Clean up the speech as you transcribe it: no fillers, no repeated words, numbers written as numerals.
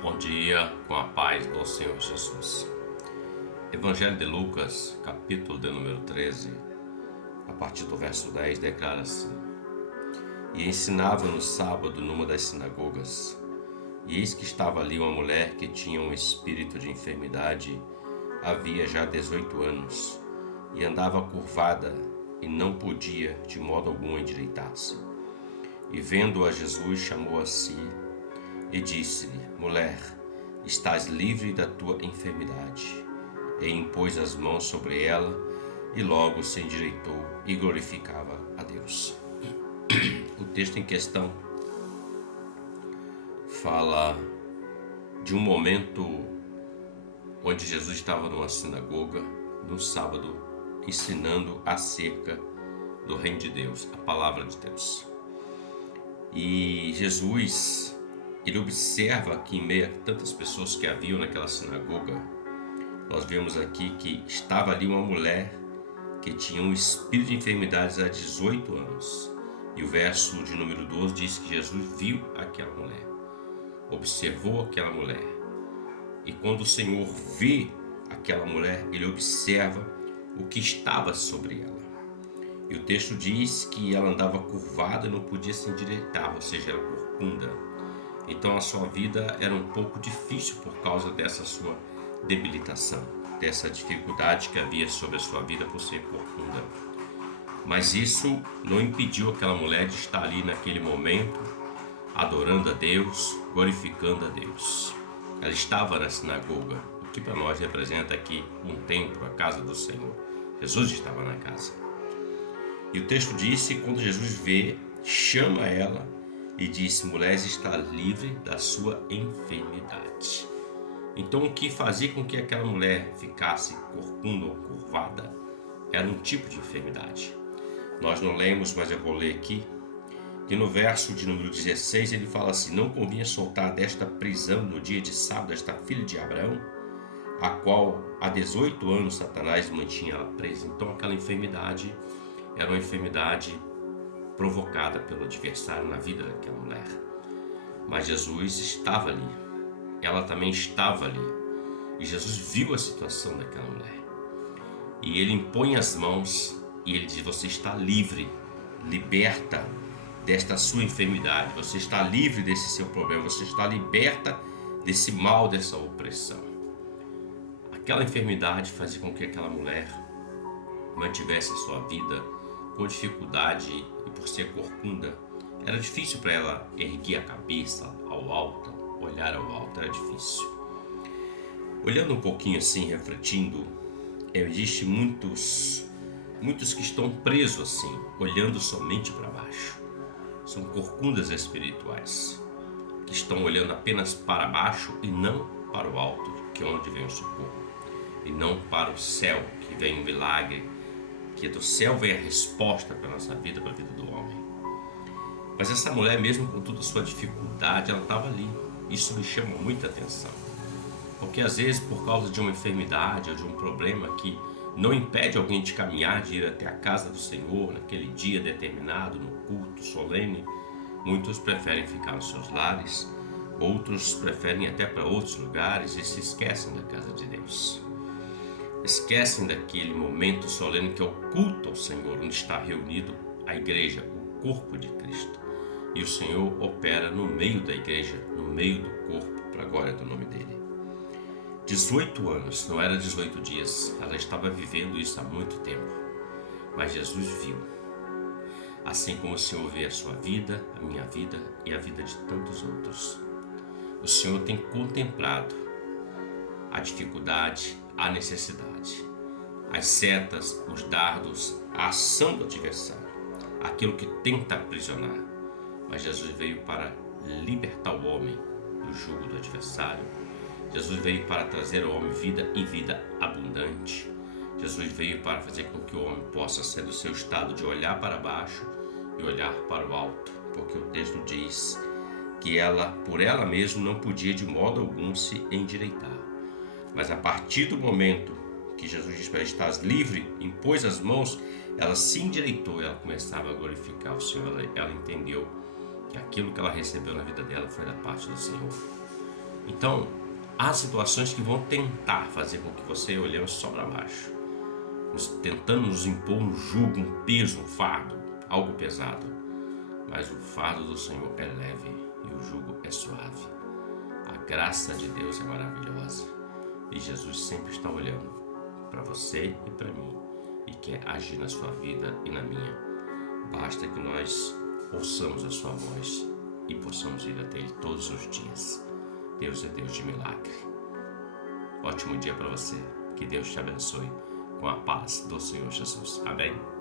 Bom dia, com a paz do Senhor Jesus. Evangelho de Lucas, capítulo de número 13, a partir do verso 10, declara assim: E ensinava no sábado numa das sinagogas, e eis que estava ali uma mulher que tinha um espírito de enfermidade, havia já 18 anos, e andava curvada, e não podia de modo algum endireitar-se. E vendo-a Jesus, chamou a si, e disse-lhe: Mulher, estás livre da tua enfermidade. E impôs as mãos sobre ela, e logo se endireitou e glorificava a Deus. O texto em questão fala de um momento onde Jesus estava numa sinagoga, no sábado, ensinando acerca do reino de Deus, a palavra de Deus. E Jesus, ele observa que em meio a tantas pessoas que haviam naquela sinagoga, nós vemos aqui que estava ali uma mulher que tinha um espírito de enfermidades há 18 anos. E o verso de número 12 diz que Jesus viu aquela mulher, observou aquela mulher. E quando o Senhor vê aquela mulher, ele observa o que estava sobre ela. E o texto diz que ela andava curvada e não podia se endireitar, ou seja, era corcunda. Então a sua vida era um pouco difícil por causa dessa sua debilitação, dessa dificuldade que havia sobre a sua vida por ser corcunda. Mas isso não impediu aquela mulher de estar ali naquele momento, adorando a Deus, glorificando a Deus. Ela estava na sinagoga, o que para nós representa aqui um templo, a casa do Senhor. Jesus estava na casa. E o texto disse, quando Jesus vê, chama ela e disse: mulher, está livre da sua enfermidade. Então o que fazia com que aquela mulher ficasse corcunda ou curvada era um tipo de enfermidade. Nós não lemos, mas eu vou ler aqui, que no verso de número 16 ele fala assim: não convinha soltar desta prisão no dia de sábado esta filha de Abraão, a qual há 18 anos Satanás mantinha ela presa. Então aquela enfermidade era uma enfermidade provocada pelo adversário na vida daquela mulher. Mas Jesus estava ali, ela também estava ali, e Jesus viu a situação daquela mulher. E ele impõe as mãos e ele diz: você está livre, liberta desta sua enfermidade, você está livre desse seu problema, você está liberta desse mal, dessa opressão. Aquela enfermidade fazia com que aquela mulher mantivesse a sua vida com dificuldade, e por ser corcunda, era difícil para ela erguer a cabeça ao alto, olhar ao alto, era difícil. Olhando um pouquinho assim, refletindo, existe muitos que estão presos assim, olhando somente para baixo. São corcundas espirituais, que estão olhando apenas para baixo e não para o alto, que é onde vem o socorro, e não para o céu, que vem o milagre, que do céu vem a resposta para a nossa vida, para a vida do homem. Mas essa mulher, mesmo com toda a sua dificuldade, ela estava ali. Isso me chama muita atenção, porque às vezes, por causa de uma enfermidade ou de um problema que não impede alguém de caminhar, de ir até a casa do Senhor naquele dia determinado, no culto solene, muitos preferem ficar nos seus lares, outros preferem ir até para outros lugares e se esquecem da casa de Deus. Esquecem daquele momento solene que é o culto ao Senhor, onde está reunido a igreja, o corpo de Cristo. E o Senhor opera no meio da igreja, no meio do corpo, para a glória do nome dele. 18 anos, não era 18 dias, ela estava vivendo isso há muito tempo. Mas Jesus viu. Assim como o Senhor vê a sua vida, a minha vida e a vida de tantos outros. O Senhor tem contemplado a dificuldade, a necessidade, as setas, os dardos, a ação do adversário, aquilo que tenta aprisionar. Mas Jesus veio para libertar o homem do jugo do adversário. Jesus veio para trazer ao homem vida e vida abundante. Jesus veio para fazer com que o homem possa sair do seu estado de olhar para baixo e olhar para o alto, porque o texto diz que ela, por ela mesma, não podia de modo algum se endireitar. Mas a partir do momento que Jesus disse para ela: estás livre, impôs as mãos, ela se endireitou e ela começava a glorificar o Senhor. Ela entendeu que aquilo que ela recebeu na vida dela foi da parte do Senhor. Então, há situações que vão tentar fazer com que você olhemos só para baixo, tentando nos impor um jugo, um peso, um fardo, algo pesado. Mas o fardo do Senhor é leve e o jugo é suave. A graça de Deus é maravilhosa e Jesus sempre está olhando para você e para mim e quer agir na sua vida e na minha. Basta que nós ouçamos a sua voz e possamos ir até Ele todos os dias. Deus é Deus de milagre. Ótimo dia para você. Que Deus te abençoe com a paz do Senhor Jesus. Amém?